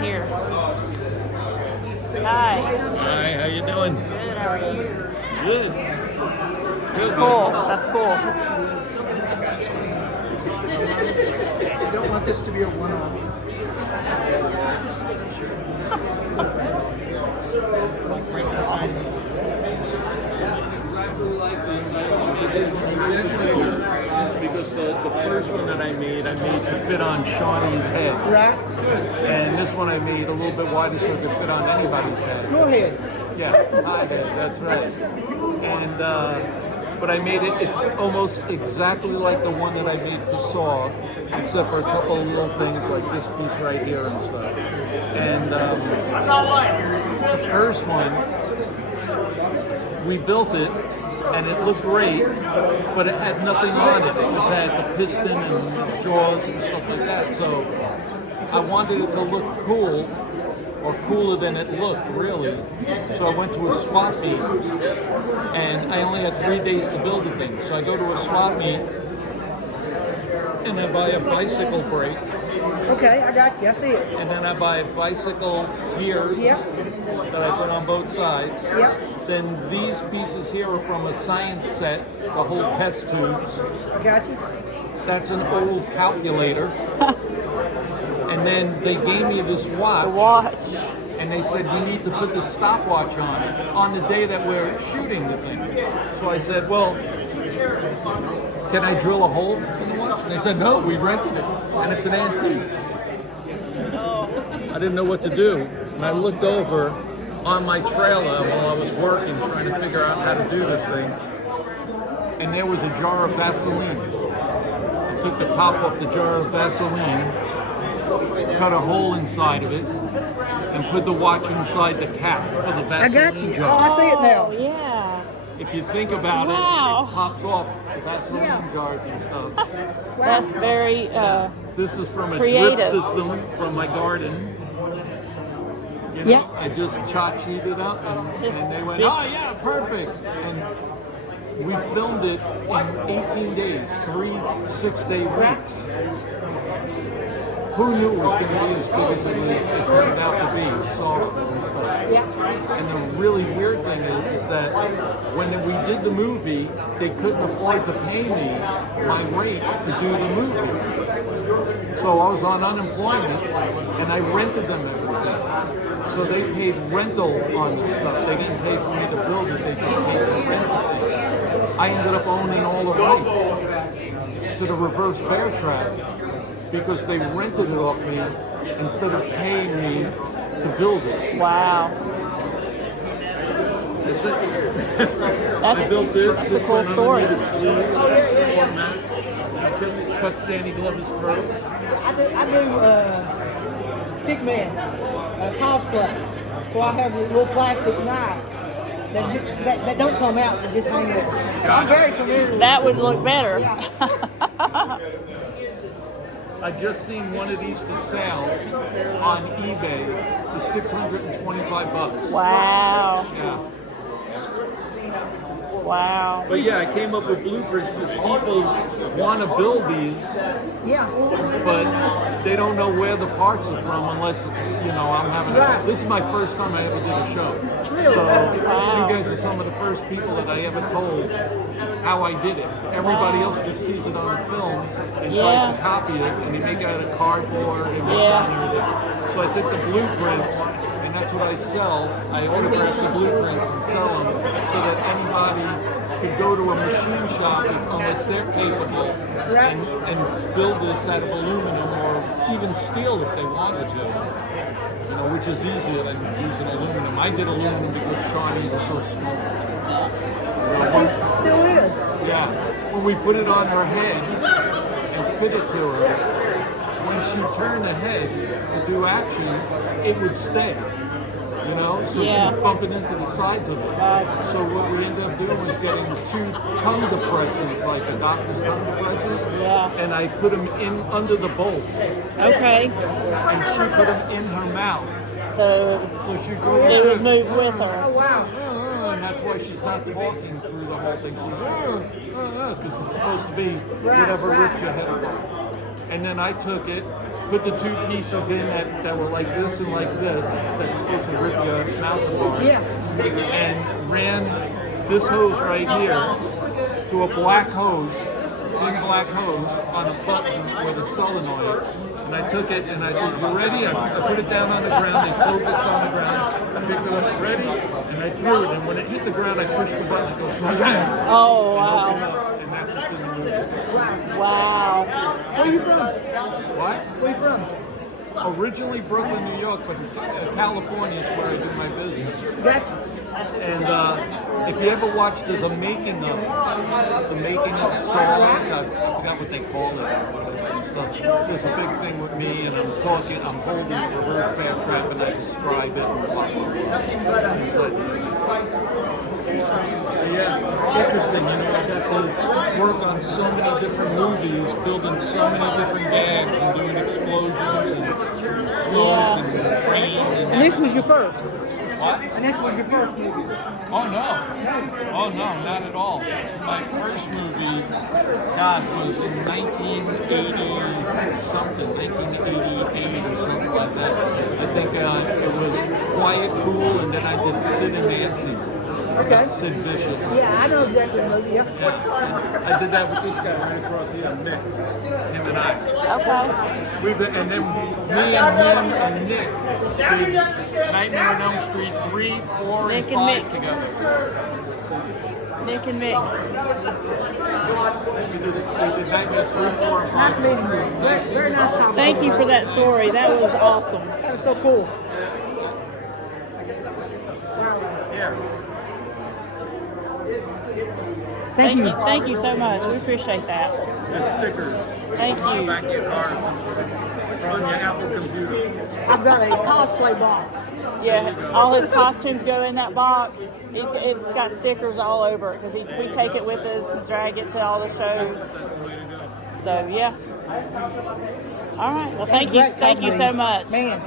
here. Hi. Hi, how you doing? Good, how are you? Good. That's cool. That's cool. I don't want this to be a one-off. Because the first one that I made to fit on Shawnee's head. Right? And this one I made a little bit wider so it could fit on anybody's head. Go ahead. Yeah, my head, that's right. And, but I made it's almost exactly like the one that I made for Saw, except for a couple of little things like this piece right here and stuff. And the first one, we built it, and it looked great, but it had nothing on it. It just had the piston and jaws and stuff like that. So I wanted it to look cool, or cooler than it looked, really. So I went to a swap meet, and I only had 3 days to build the thing. So I go to a swap meet, and I buy a bicycle brake, Okay, I got you. I see it. and then I buy bicycle gears Yep. that I put on both sides. Yep. Then these pieces here are from a science set, the whole test tubes. I got you. That's an old calculator. And then they gave me this watch, The watch. and they said, you need to put the stopwatch on the day that we're shooting the thing. So I said, well, can I drill a hole in the watch? And they said, no, we rented it, and it's an antique. I didn't know what to do, and I looked over on my trailer while I was working, trying to figure out how to do this thing, and there was a jar of Vaseline. I took the top off the jar of Vaseline, cut a hole inside of it, and put the watch inside the cap for the I Vaseline got you. Oh, jar. I see it Oh, now. yeah. If you think about Wow. it, it pops off the Vaseline Yeah. jars and stuff. That's very, This is from a Creative. drip system from my garden. You know, Yeah. I just cha-chied it up, Just and they went, bits. oh yeah, perfect. And we filmed it in 18 days, 3 6-day weeks. Who knew it was going to be as big as it turned out to be, soft and stuff. Yeah. And the really weird thing is that when we did the movie, they couldn't afford to pay me my rate to do the movie. So I was on unemployment, and I rented them everything. So they paid rental on the stuff. They didn't pay for me to build it, they just paid for rental. I ended up owning all the rights to the reverse bear trap because they rented it off me instead of paying me to build it. wow. That's it. I That's, built this. that's a This cool went story. underneath the sleeves, format. Cut Danny Glover's throat. I do Pigman cosplay. So I have a little plastic knife that don't come out, that just hang there. And I'm very familiar with That would look better. I just seen one of these for sale on eBay for $625. Wow. Yeah. Wow. But yeah, I came up with blueprints because people want to build these, Yeah. but they don't know where the parts are from unless, you know, I'm having Right. this is my first time I ever did a show. Really? So Wow. you guys are some of the first people that I ever told how I did it. Everybody else just sees it on film and Yeah. tries to copy it, and they make it out of cardboard and Yeah. So I took the blueprints, and that's what I sell. I autograph the blueprints and sell them so that anybody could go to a machine shop unless they're capable and build this out of aluminum or even steel if they wanted to. You know, which is easier than using aluminum. I did aluminum because Shawnee was so small. Still is. Yeah, when we put it on her head and fit it to her, when she turned the head to do action, it would stay. You know, so Yeah. she was bumping into the sides of it. Gotcha. So what we ended up doing was getting 2 tongue depressors, like the doctor's tongue depressors, Yeah. and I put them in under the bolts, Okay. and she put them in her mouth. So So she go it would move with Oh, her. wow. and that's why she's not talking through the whole thing. She's because it's supposed to be whatever ripped your head apart. And then I took it, put the two pieces in that were like this and like this, that's supposed to rip your mouth apart. Yeah. And ran this hose right here to a black hose, thin black hose on a button with a solenoid. And I took it and I said, "You ready?" I put it down on the ground. They focused on the ground. I picked it up, ready, and I threw it. And when it hit the ground, I pushed the button. It goes bang. Oh, And wow. opened up, and that's what's in the movie. Wow. Where you from? What? Where you from? Originally Brooklyn, New York, but California is where I do my business. Gotcha. And if you ever watch, there's a making of Saw. I forgot what they call it. So there's a big thing with me, and I'm holding a reverse bear trap, and I describe it. Yeah, interesting. I got to work on so many different movies, building so many different gags, and doing explosions and smoke and rain. And this was your first. What? And this was your first movie. Oh no, not at all. My first movie, God, was in 1980 something, 1988 or something like that. I think it was Quiet Cool, and then I did Sid and Nancy. Okay. Sid Vicious. Yeah, I know exactly the movie. Yeah. Yeah. I did that with this guy right across here, Nick. Him and I. Okay. And then me and him and Nick did Nightmare on Elm Street 3, 4, Nick and and 5 Mick. together. Nick and Mick. We did Nightmare 3, 4, and 5. Nice meeting you. Very nice time. Thank you for that story. That was awesome. That was so cool. Yeah. Thank you. Thank you so much. We appreciate that. The stickers. Thank On the you. back of your car or on your Apple computer. I've got a cosplay box. Yeah, all his costumes go in that box. It's got stickers all over it because we take it with us and drag it to all the shows. So yeah. All right. Well, thank you so much. Man.